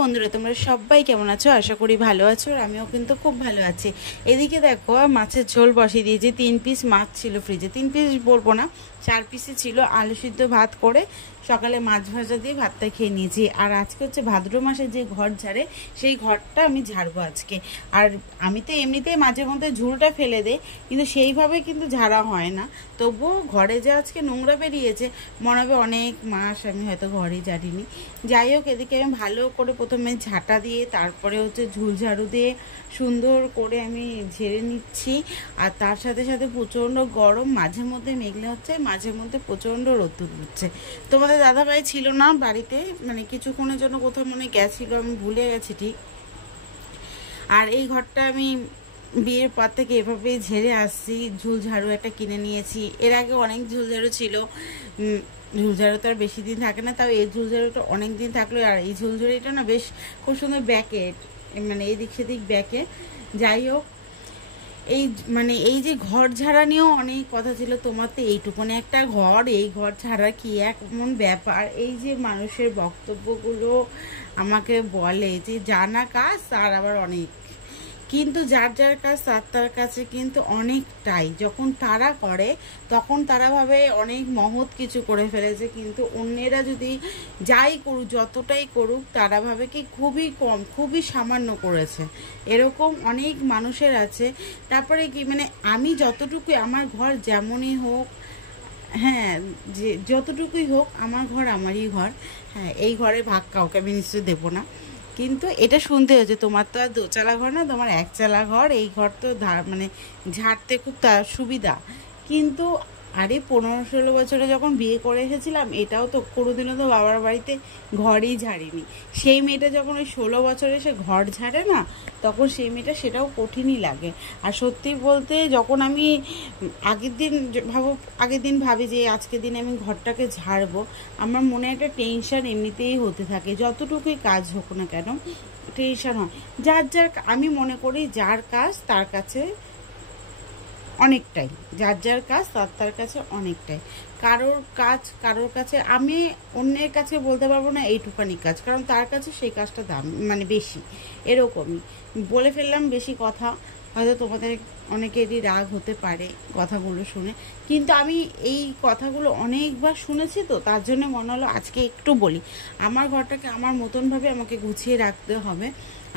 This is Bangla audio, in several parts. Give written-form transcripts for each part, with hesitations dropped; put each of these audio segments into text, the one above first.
বন্ধুরা, তোমরা সবাই কেমন আছো? আশা করি ভালো আছো। আর আমিও কিন্তু খুব ভালো আছি। এদিকে দেখো, মাছের ঝোল বসিয়ে দিয়েছি। 3 পিস মাছ ছিল ফ্রিজে। 3 পিস বলবো না, 4 পিসই ছিল। আলু সিদ্ধ ভাত করে সকালে মাছ ভাজা দিয়ে ভাতটা খেয়ে নিয়েছি। আর আজকে হচ্ছে ভাদ্র মাসে যে ঘর ঝাড়ে, সেই ঘরটা আমি ঝাড়বো আজকে। আর আমি তো এমনিতেই মাঝে মধ্যে ঝুলটা ফেলে দেই, কিন্তু সেইভাবে কিন্তু ঝাড়া হয় না। তবুও ঘরে যে আজকে নোংরা বেরিয়েছে, মনে হবে অনেক মাস আমি হয়তো ঘরেই ঝাড়িনি। যাই হোক, এদিকে আমি ভালো করে প্রথমে ঝাঁটা দিয়ে, তারপরে হচ্ছে ঝুল ঝাড়ু দিয়ে সুন্দর করে আমি ঝেড়ে নিচ্ছি। আর তার সাথে সাথে প্রচণ্ড গরম, মাঝে মধ্যে মেঘলা হচ্ছে, মাঝে মধ্যে প্রচণ্ড রোদ্দুর হচ্ছে। তোমাদের দাদাভাই ছিল না বাড়িতে, মানে কিছুক্ষণের জন্য কোথাও মনে গেছিলো, আমি ভুলে গেছি ঠিক। আর এই ঘরটা আমি বিয়ের পর থেকে এভাবেই ঝেড়ে আসছি। ঝুল ঝাড়ু একটা কিনে নিয়েছি। এর আগে অনেক ঝুল ঝাড়ু ছিল। ঝুল ঝাড়ু তো আর বেশি দিন থাকে না, তাও এই ঝুল ঝাড়ুটা অনেক দিন থাকলো। আর এই ঝুল ঝাড়ুটা না বেশ খুব সুন্দর ব্যাকে, মানে এদিক সেদিক ব্যাকে। যাই হোক, এই মানে এই যে ঘর ঝাড়া নিয়েও অনেক কথা ছিল। তোমার তো এইটুকুনি একটা ঘর, এই ঘর ছাড়া কি এমন ব্যাপার। এই যে মানুষের বক্তব্যগুলো আমাকে বলে যে জানা কাজ তার আবার অনেক, কিন্তু যার যার কাজ তার কাছে কিন্তু অনেকটাই। যখন তারা করে তখন তারা ভাবে অনেক মহৎ কিছু করে ফেলেছে, কিন্তু অন্যেরা যদি যাই করুক, যতটাই করুক, তারা ভাবে কি খুবই কম, খুবই সামান্য করেছে। এরকম অনেক মানুষের আছে। তারপরে কি, মানে আমি যতটুকু, আমার ঘর যেমনই হোক, হ্যাঁ, যে যতটুকুই হোক, আমার ঘর আমারই ঘর। হ্যাঁ, এই ঘরে ভাগ কাউকে আমি নিশ্চয়ই দেবো না। কিন্তু এটা শুনতে হয়েছে, তোমার তো আর দোচালা ঘর না, তোমার একচালা ঘর। এই ঘর তো মানে ঝাড়তে খুব সুবিধা। কিন্তু আরে 15-16 বছরে যখন বিয়ে করে এসেছিলাম, এটাও তো কোনোদিনও তো বাবার বাড়িতে ঘরই ঝাড়িনি। সেই মেয়েটা যখন ওই 16 বছরে এসে ঘর ঝাড়ে না, তখন সেই মেয়েটা সেটাও কঠিনই লাগে। আর সত্যি বলতে, যখন আমি আগের দিন ভাবি যে আজকের দিনে আমি ঘরটাকে ঝাড়বো, আমার মনে একটা টেনশন এমনিতেই হতে থাকে। যতটুকুই কাজ হোক না কেন, টেনশন হয়। আমি মনে করি যার কাজ তার কাছে অনেকটাই, যার কাজ তার কাছে অনেকটাই। কারোর কাছে আমি অন্যের কাছে বলতে পারবো না এইটুখানি কাজ, কারণ তার কাছে সেই কাজটা দাম মানে বেশি। এরকমই বলে ফেললাম বেশি কথা, হয়তো তোমাদের অনেকেরই রাগ হতে পারে কথাগুলো শুনে, কিন্তু আমি এই কথাগুলো অনেকবার শুনেছি, তো তার জন্য মনে হলো আজকে একটু বলি। আমার ঘরটাকে আমার মতনভাবে আমাকে গুছিয়ে রাখতে হবে,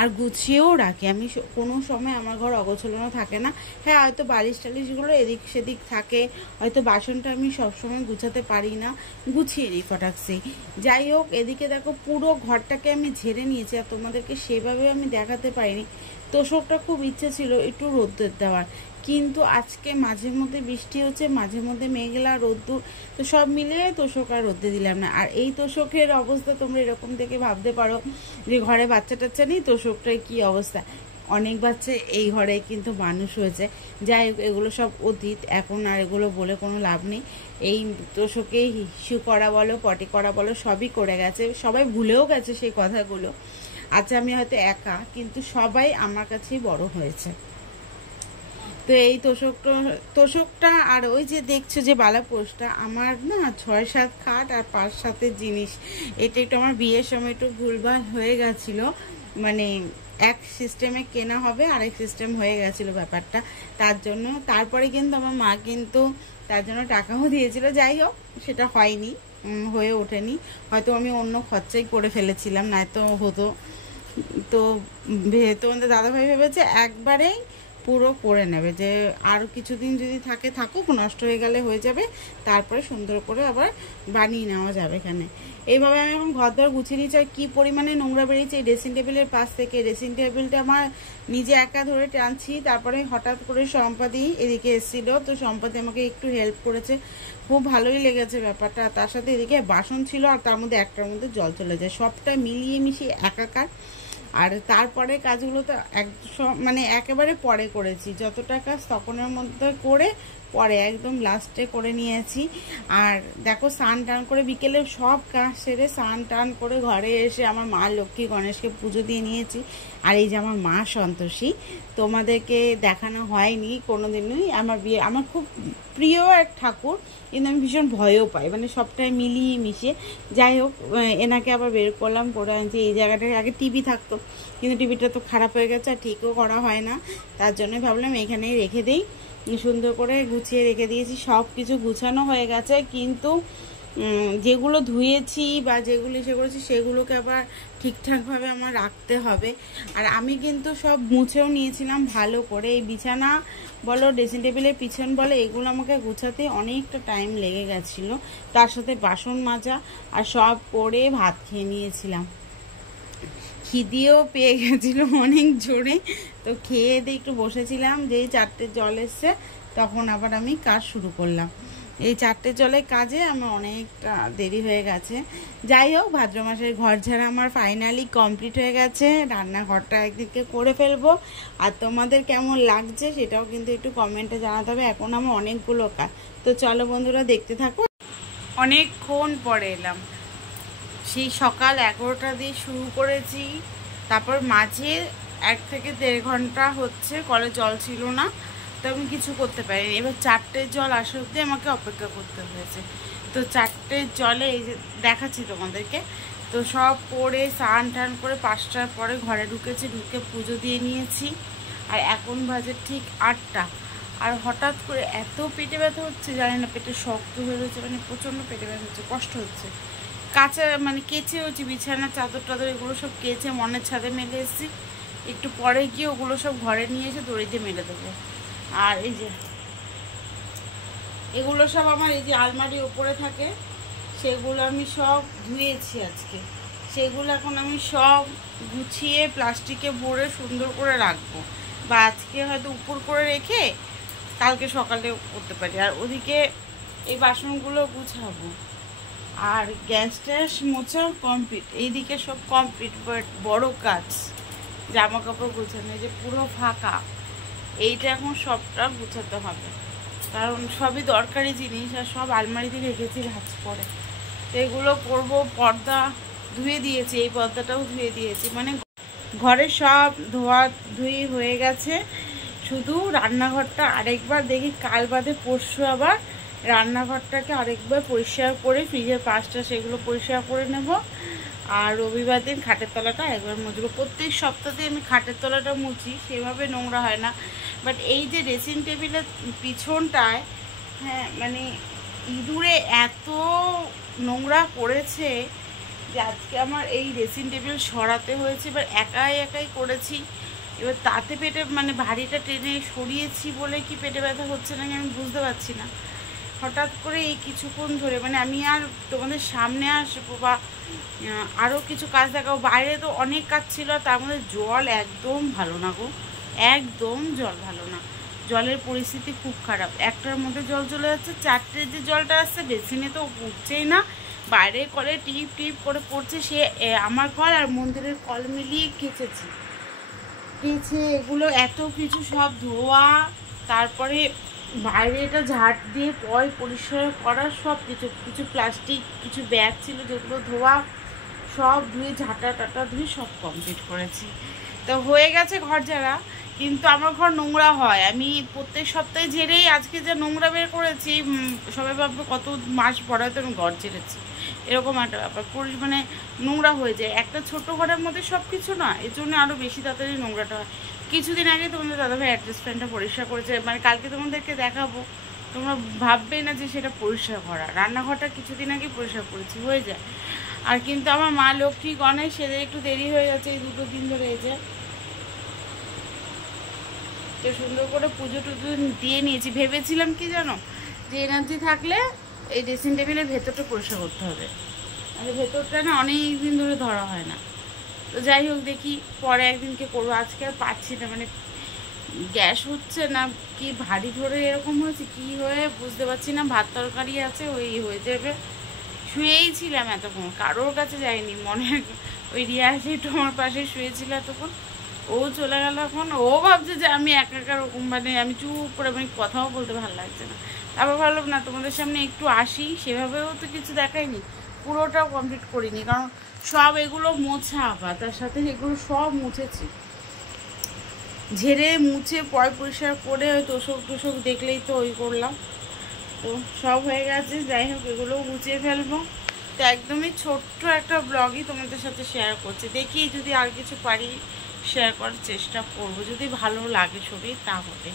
আর গুছিয়েও রাখি আমি। কোনো সময় আমার ঘর অগোছানো থাকে না। হ্যাঁ, হয়তো বালিশ টালিশগুলো এদিক সেদিক থাকে, হয়তো বাসনটা আমি সবসময় গুছাতে পারি না, গুছিয়ে নিই ফটাকসে। যাই হোক, এদিকে দেখো পুরো ঘরটাকে আমি ঝেড়ে নিয়েছি। আর তোমাদেরকে সেভাবে আমি দেখাতে পারিনি। তোষকটা খুব ইচ্ছে ছিল একটু রোদ্দুর দেওয়ার, কিন্তু আজকে মাঝে মধ্যে বৃষ্টি হচ্ছে, মাঝে মধ্যে মেঘলা রোদ্দুর, তো সব মিলিয়ে তোষক আর রোদ্দে দিলাম না। আর এই তোষকের অবস্থা তোমরা এরকম থেকে ভাবতে পারো যে ঘরে বাচ্চা টাচ্চা নেই, তোষকটার কি অবস্থা। অনেক বাচ্চা এই ঘরে কিন্তু মানুষ হয়েছে। যাই হোক, এগুলো সব অতীত, এখন আর এগুলো বলে কোনো লাভ নেই। এই তোষকে হিসু করা বলো, পটি করা বলো, সবই করে গেছে। সবাই ভুলেও গেছে সেই কথাগুলো। আচ্ছা, আমি হয়তো একা, কিন্তু সবাই আমার কাছেই বড় হয়েছে। তো এই তোষকটা আর ওই যে দেখছো যে বালাপোষটা, আমার না 6-7 খাট আর 5-7 জিনিস। এটা একটু আমার বিয়ের সময় একটু ভুলভাল হয়ে গেছিলো, মানে এক সিস্টেমে কেনা হবে, আরেক সিস্টেম হয়ে গেছিলো ব্যাপারটা। তার জন্য তারপরে কিন্তু আমার মা কিন্তু তার জন্য টাকাও দিয়েছিল। যাই হোক, সেটা হয়নি, হয়ে ওঠেনি। হয়তো আমি অন্য খরচাই করে ফেলেছিলাম, নয়তো হতো। তো তোমাদের দাদাভাই ভেবেছে একবারেই পুরো করে নেবে, যে আর কিছুদিন যদি থাকুক, নষ্ট হয়ে গেলে হয়ে যাবে, তারপরে সুন্দর করে আবার বানিয়ে নেওয়া যাবে এখানে। এইভাবে আমি এখন ঘর দর গুছিয়ে নিচ্ছি। আর কী পরিমাণে নোংরা বেরিয়েছে এই ড্রেসিং টেবিলের পাশ থেকে। ড্রেসিং টেবিলটা আমার নিজে একা ধরে টানছি, তারপরে হঠাৎ করে সম্পাদি এদিকে এসেছিলো, তো সম্পাদি আমাকে একটু হেল্প করেছে, খুব ভালোই লেগেছে ব্যাপারটা। তার সাথে এদিকে বাসন ছিল, আর তার মধ্যে একটার মধ্যে জল চলে যায়, সবটা মিলিয়ে মিশিয়ে একাকার। আর তারপরে কাজগুলো তো মানে একেবারে পরে করেছি, যতটা কাজ তখনের মধ্যে করে পরে একদম লাস্টে করে নিয়েছি। আর দেখো স্নান টান করে বিকেলে সব কাজ সেরে স্নান টান করে ঘরে এসে আমার মা লক্ষ্মী গণেশকে পুজো দিয়ে নিয়েছি। আর এই যে আমার মা সন্তোষী, তোমাদেরকে দেখানো হয়নি কোনোদিনই। আমার বিয়ে আমার খুব প্রিয় এক ঠাকুর, কিন্তু আমি ভীষণ ভয়ও পাই, মানে সবটাই মিলিয়ে মিশিয়ে। যাই হোক, এনাকে আবার বের করলাম, করে আনছি। এই জায়গাটায় আগে টিভি থাকতো, কিন্তু টিভিটা তো খারাপ হয়ে গেছে আর ঠিকও করা হয় না, তার জন্য ভাবলাম এখানেই রেখে দিই। সুন্দর করে গুছিয়ে রেখে দিয়েছি, সব কিছু গুছানো হয়ে গেছে। কিন্তু যেগুলো ধুয়েছি বা যেগুলো ইসে করেছি সেগুলোকে আবার ঠিকঠাকভাবে আমার রাখতে হবে। আর আমি কিন্তু সব মুছেও নিয়েছিলাম ভালো করে। এই বিছানা বলো, ড্রেসিং টেবিলের পিছন বলো, এগুলো আমাকে গুছাতে অনেকটা টাইম লেগে গেছিলো। তার সাথে বাসন মাজা আর সব করে ভাত খেয়ে নিয়েছিলাম। খিদেও পেয়ে গেছিলো অনেক জোরে, তো খেয়ে দিয়ে একটু বসেছিলাম। যেই 4টের জল এসছে তখন আবার আমি কাজ শুরু করলাম। এই 4টের জলের কাজে আমার অনেকটা দেরি হয়ে গেছে। যাই হোক, ভাদ্র মাসের ঘর ঝাড়া আমার ফাইনালি কমপ্লিট হয়ে গেছে। রান্নাঘরটা একদিকে করে ফেলবো। আর তোমাদের কেমন লাগছে সেটাও কিন্তু একটু কমেন্টে জানাতে হবে। এখন আমার অনেকগুলো কাজ, তো চলো বন্ধুরা দেখতে থাকো। অনেকক্ষণ পরে এলাম, সেই সকাল 11টা দিয়ে শুরু করেছি। তারপর মাঝে 1 থেকে 1.5 ঘন্টা হচ্ছে কলে জল ছিল না, তো আমি কিছু করতে পারিনি। এবার 4টের জল আসা অবধি আমাকে অপেক্ষা করতে হয়েছে। তো 4টের জলে এই যে দেখাচ্ছি তোমাদেরকে, তো সব করে স্নান টান করে 5টার পরে ঘরে ঢুকেছি, ঢুকে পুজো দিয়ে নিয়েছি। আর এখন বাজে ঠিক 8টা। আর হঠাৎ করে এত পেটে ব্যথা হচ্ছে, জানি না, পেটে শক্ত হয়ে রয়েছে, মানে প্রচণ্ড পেটে ব্যথা হচ্ছে, কষ্ট হচ্ছে। কাঁচা মানে কেচে হচ্ছে বিছানা চাদর টাদর এগুলো সব কেচে মনের ছাদে মেলে এসেছি। একটু পরে গিয়ে ওগুলো সব ঘরে নিয়ে এসে দড়িতে মেলে দেবো। আর এই যে এগুলো সব আমার এই যে আলমারির ওপরে থাকে, সেগুলো আমি সব ধুয়েছি আজকে। সেগুলো এখন আমি সব গুছিয়ে প্লাস্টিকে ভরে সুন্দর করে রাখবো, বা আজকে হয়তো উপর করে রেখে কালকে সকালে করতে পারি। আর ওদিকে এই বাসনগুলো গুছাবো। আর গ্যাস ট্যাস মোছাও কমপ্লিট, এইদিকে সব কমপ্লিট। বাট বড় কাজ জামা কাপড় গুছানো, যে পুরো ফাঁকা, এইটা এখন সবটা গুছাতে হবে, কারণ সবই দরকারি জিনিস। আর সব আলমারিতে রেখেছি ভাঁজ করে, তো এগুলো করবো। পর্দা ধুয়ে দিয়েছি, এই পর্দাটাও ধুয়ে দিয়েছি, মানে ঘরে সব ধোয়া ধুই হয়ে গেছে। শুধু রান্নাঘরটা আরেকবার দেখি, কাল বাদে পরশু আবার রান্নাঘরটাকে আরেকবার পরিষ্কার করে, ফ্রিজের পাশটা সেগুলো পরিষ্কার করে নেব। আর রবিবার দিন খাটের তলাটা একবার মুছবো। প্রত্যেক সপ্তাহে আমি খাটের তলাটা মুছি, সেভাবে নোংরা হয় না। বাট এই যে ড্রেসিং টেবিলের পিছনটায়, হ্যাঁ মানে ইঁদুরে এত নোংরা করেছে যে আজকে আমার এই ড্রেসিং টেবিল সরাতে হয়েছে। এবার একাই করেছি। এবার তাতে পেটে মানে ভারীটা টেনে সরিয়েছি বলে কি পেটে ব্যথা হচ্ছে না আমি বুঝতে পারছি না। হঠাৎ করে এই কিছুক্ষণ ধরে, মানে আমি আর তোমাদের সামনে আসবো বা আরও কিছু কাজ দেখাবো, বাইরে তো অনেক কাজ ছিল। তার মধ্যে জল একদম ভালো না গো, একদম জল ভালো না। জলের পরিস্থিতি খুব খারাপ। 1টার মধ্যে জল চলে যাচ্ছে, 4টের যে জলটা আসছে বেসিনে তো উঠছেই না, বাইরে কলে টিপ টিপ করে পড়ছে। সে আমার কল আর মন্দিরের কল মিলিয়ে কেচেছি, এগুলো এত কিছু সব ধোয়া, তারপরে বাইরে এটা ঝাড় দিয়ে পরিষ্কার করা, সব কিছু প্লাস্টিক কিছু ব্যাগ ছিল যেগুলো ধোয়া, সব ধুয়ে ঝাঁটা টাটা ধুয়ে সব কমপ্লিট করেছি। তো হয়ে গেছে ঘর ঝাড়া। কিন্তু আমার ঘর নোংরা হয়, আমি প্রত্যেক সপ্তাহে ঝেড়েই আজকে যা নোংরা বের করেছি, সবাই ভাববে কত মাস পরে হয়তো আমি ঘর ঝেড়েছি, এরকম একটা ব্যাপার। মানে নোংরা হয়ে যায়, একটা ছোট ঘরের মধ্যে সব কিছু না, এর জন্য আরও বেশি তাড়াতাড়ি নোংরাটা হয়। কিছুদিন আগে তোমাদের দাদাভাই অ্যাড্রেস ফ্যানটা পরিষ্কার করেছে, মানে কালকে তোমাদেরকে দেখাবো, তোমরা ভাববে না যে সেটা পরিষ্কার করা। রান্নাঘরটা কিছুদিন আগে পরিষ্কার করেছি, হয়ে যায়। আর কিন্তু আমার মা লক্ষ্মী গণেশ সেদের একটু দেরি হয়ে গেছে এই 2 দিন ধরে। এই যে তো সুন্দর করে পুজো টুজো দিয়ে নিয়েছি। ভেবেছিলাম কি জানো, যে এনার্জি থাকলে এই ড্রেসিং টেবিলের ভেতরটা পরিষ্কার করতে হবে, আর ভেতরটা না অনেক দিন ধরে ধরা হয় না। তো যাই হোক, দেখি পরে একদিনকে করবো, আজকে আর পাচ্ছি না, মানে গ্যাস হচ্ছে না কি ভারী ধরে এরকম হয়েছে, কি হয়ে বুঝতে পারছি না। ভাত তরকারি আছে, ওই হয়ে যাবে। শুয়েই ছিলাম এতক্ষণ, কারোর কাছে যাইনি, মনে ওই রিয়া একটু আমার পাশে শুয়েছিল এতক্ষণ। ও চলে গেল। এখন ও ভাবছে যে আমি একা একা ওরকম, মানে আমি চুপ করে, আমি কথাও বলতে ভালো লাগছে না। তারপর ভাবলাম না, তোমাদের সামনে একটু আসি, সেভাবেও তো কিছু দেখাইনি, পুরোটাও কমপ্লিট করিনি, কারণ সব এগুলো মোছা আবার, তার সাথে এগুলো সব মুছেছি, ঝেড়ে মুছে পরিষ্কার করে ওই তোষক টোষক দেখলেই তো ওই করলাম। তো সব হয়ে গেছে, যাই হোক এগুলোও গুছিয়ে ফেলবো। তো একদমই ছোট্ট একটা ব্লগই তোমাদের সাথে শেয়ার করছি, দেখি যদি আর কিছু পারি শেয়ার করার চেষ্টা করবো, যদি ভালো লাগে ছবি তাহলে।